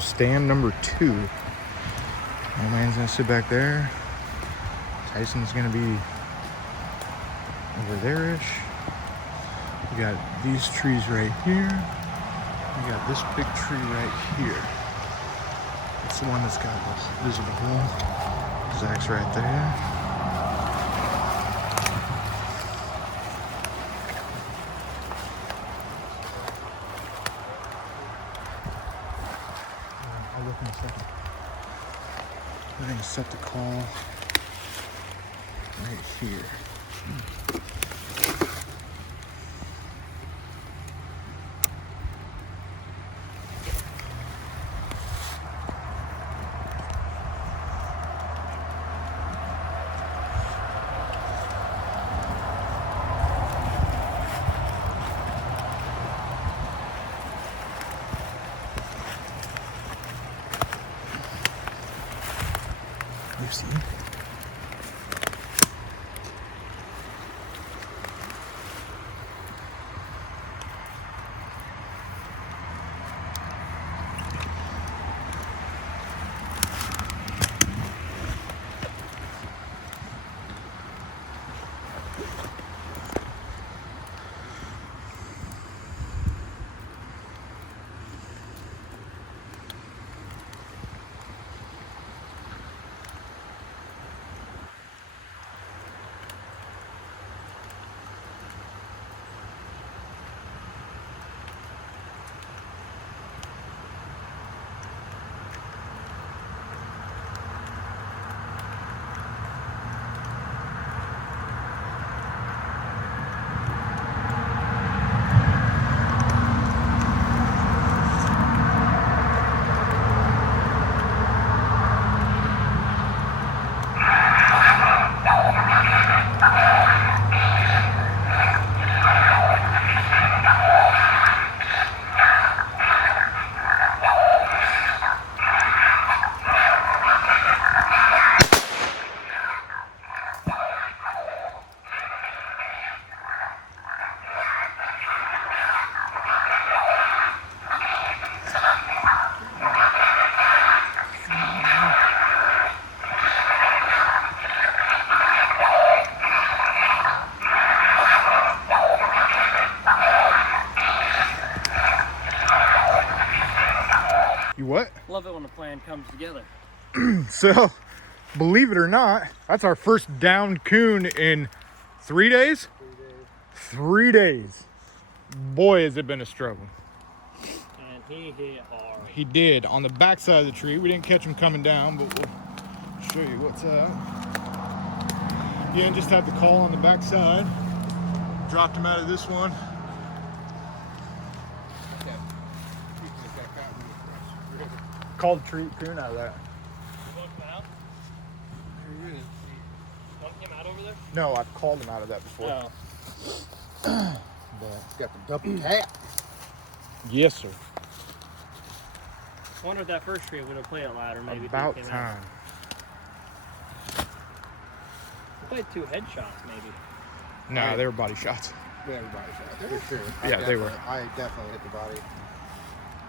So stand number 2. Old man's gonna sit back there. Tyson's gonna be over there-ish. We got these trees right here. We got this big tree right here. It's the one that's got this visible hole. Zach's right there. I'll look in a second. We're gonna set the call right here. Lucy. You what? Love it when a plan comes together. So, believe it or not, that's our first downed coon in 3 days? 3 days. Boy, has it been a struggle. And he hit hard. He did on the back side of the tree. We didn't catch him coming down, but we'll show you what's up. Again, just had the call on the back side. Dropped him out of this one. Called the coon out of that. You want him out? Want him out over there? No, I've called him out of that before. Oh. But It's got the double tap. yes, sir. I wonder if that first tree would have played it louder, maybe. About if he came time. Out. We played 2 headshots, maybe. No, they were body shots. Yeah, everybody's out there. For sure. Yeah, they were. I definitely hit the body.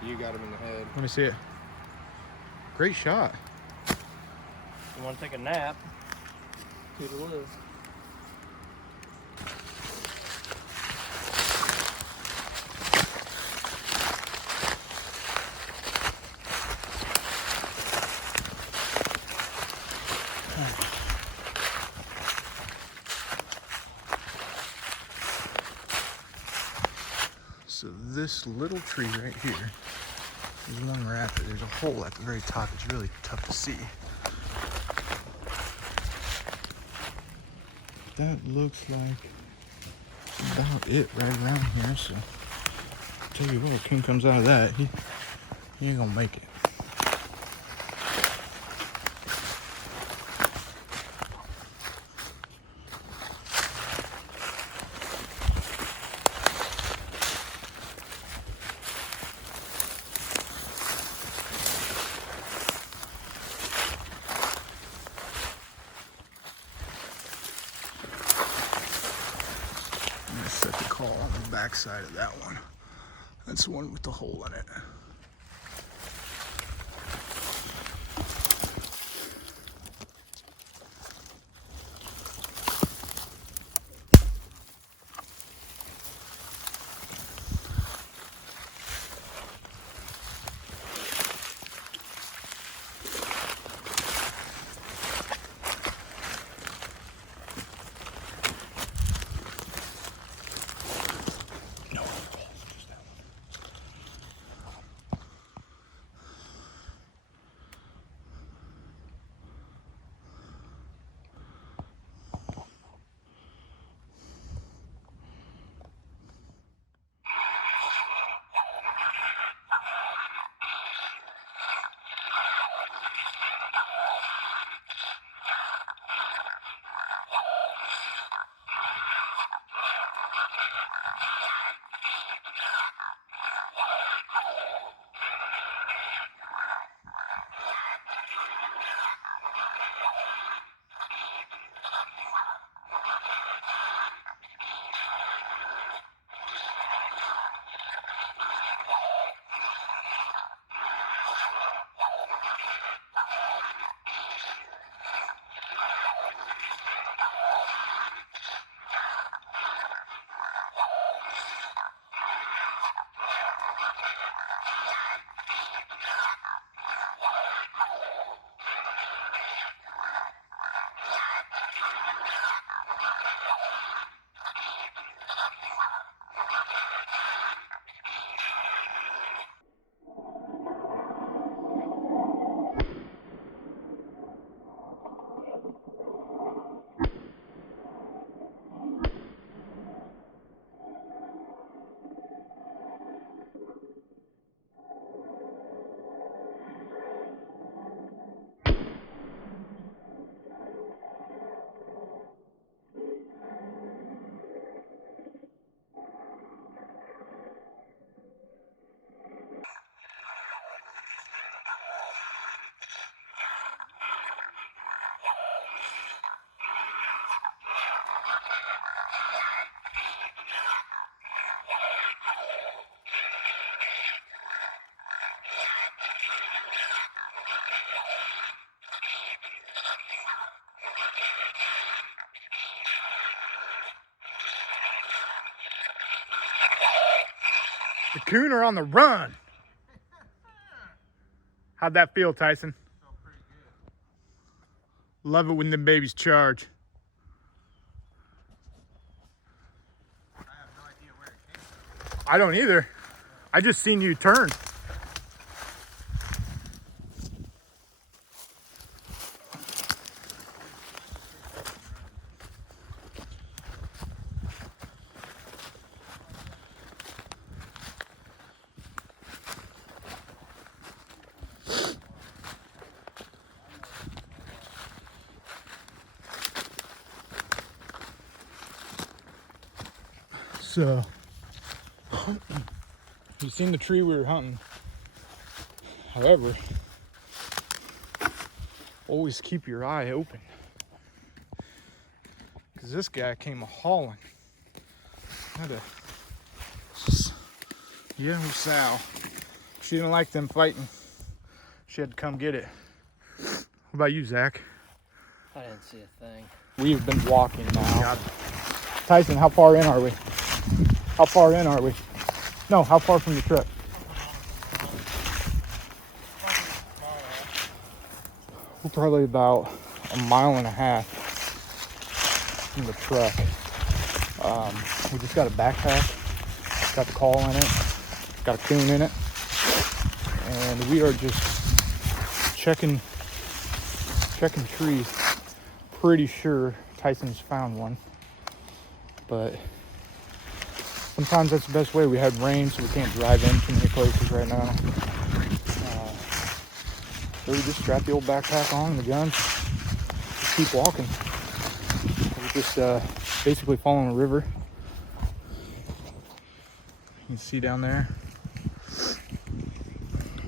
You got him in the head. Let me see it. Great shot. You want to take a nap? Toodaloo. So this little tree right here is one we're after. There's a hole at the very top. It's really tough to see. That looks like about it right around here. So tell you what, King comes out of that, he ain't gonna make it. I'm gonna set the call on the back side of that one. That's the one with the hole in it. The coon are on the run. How'd that feel, Tyson? Felt pretty good. Love it when them babies charge. I have no idea where it came from. I don't either. I just seen you turn. So, you've seen the tree we were hunting. However, always keep your eye open. Because this guy came a-hauling. Had a young sow. She didn't like them fighting. She had to come get it. What about you, Zach? I didn't see a thing. We have been walking now. Tyson, how far in are we? How far in are we? No, how far from the truck? We're probably about 1.5 miles from the truck. We just got a backpack, got the call in it, got a coon in it, and we are just checking trees. Pretty sure Tyson's found one, but sometimes that's the best way. We had rain, so we can't drive in too many places right now. So we just strap the old backpack on, the guns, just keep walking. We're just basically following a river. You can see down there,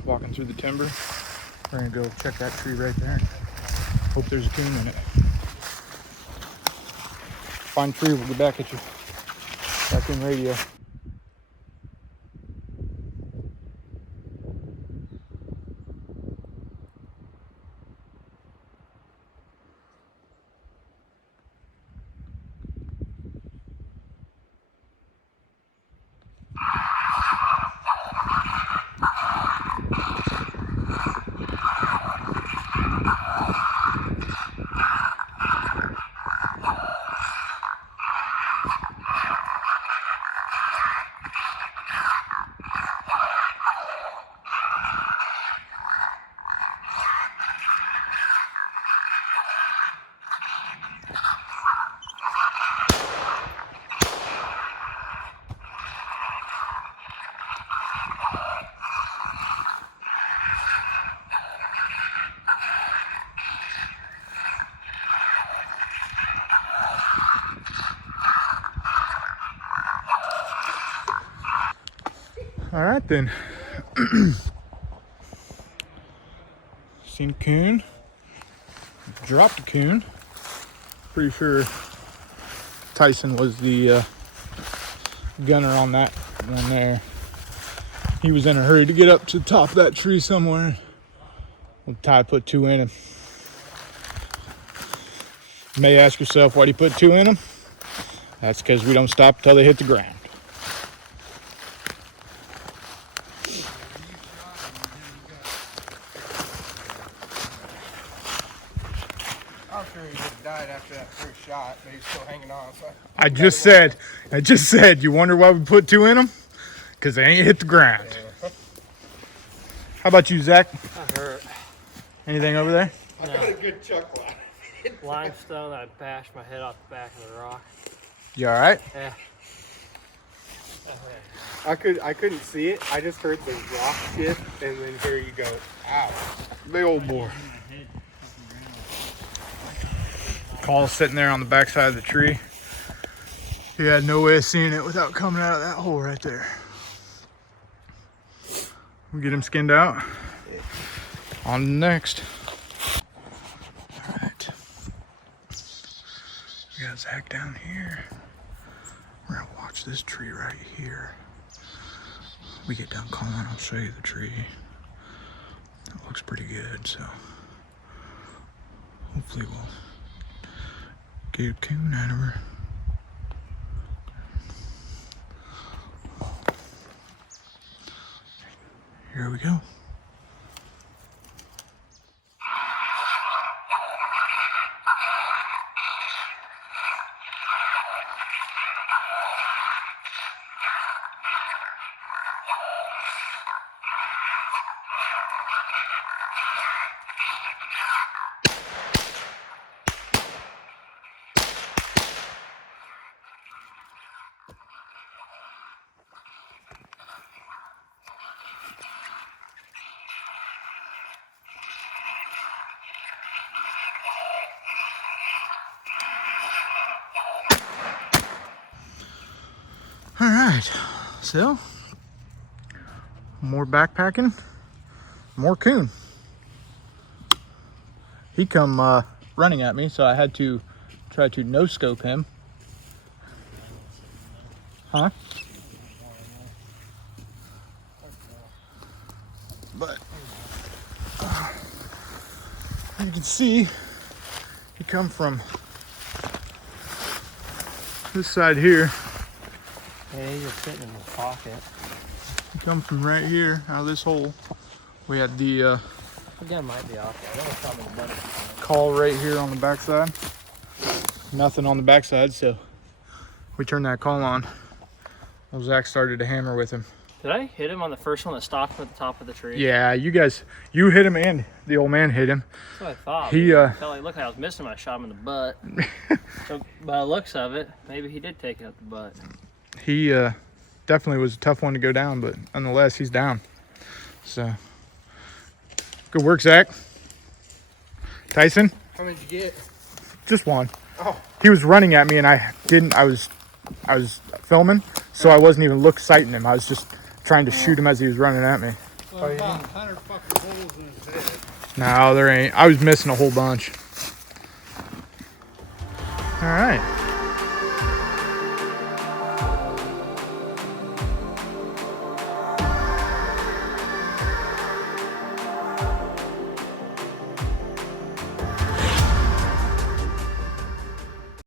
walking through the timber. We're gonna go check that tree right there. Hope there's a coon in it. Find a tree, we'll get back at you. Raccoon Radio. All right then. Seen a coon. Dropped a coon. Pretty sure Tyson was the gunner on that one there. He was in a hurry to get up to the top of that tree somewhere. Well, Ty put 2 in him. You may ask yourself, why do you put 2 in them? That's because we don't stop until they hit the ground. I'm sure he would have died after that first shot, but he's still hanging on. So I just said, you wonder why we put 2 in them? Because they ain't hit the ground. yeah. How about you, Zach? I hurt. Anything over there? I got a good chuckle out of it. Limestone, I bashed my head off the back of the rock. You all right? Yeah. I couldn't see it. I just heard the rock shift, and then here you go. Ow. Big old boar. Call's sitting there on the backside of the tree. He had no way of seeing it without coming out of that hole right there. We get him skinned out. On to the next. All right. We got Zach down here. We're gonna watch this tree right here. We get done calling, I'll show you the tree. It looks pretty good, so hopefully we'll get a coon out of her. Here we go. All right, so more backpacking, more coon. He come running at me, so I had to try to no scope him. Huh? But you can see he come from this side here. Yeah, he's just sitting in his pocket. He come from right here out of this hole. We had the Again, might be off there. I don't know if I'm in the call right here on the backside. Nothing on the backside, so we turned that call on. Well, Zach started to hammer with him. Did I hit him on the first one that stalked him at the top of the tree? Yeah, you hit him and the old man hit him. That's what I thought. He Look, I was missing when I shot him in the butt. So by the looks of it, maybe he did take it up the butt. He definitely was a tough one to go down, but nonetheless, he's down. So, good work, Zach. Tyson? How many did you get? Just one. Oh. He was running at me, and I was filming, so I wasn't even sighting him. I was just trying to shoot him as he was running at me. Well, about 100 fucking holes in his head. No, there ain't. I was missing a whole bunch. All right.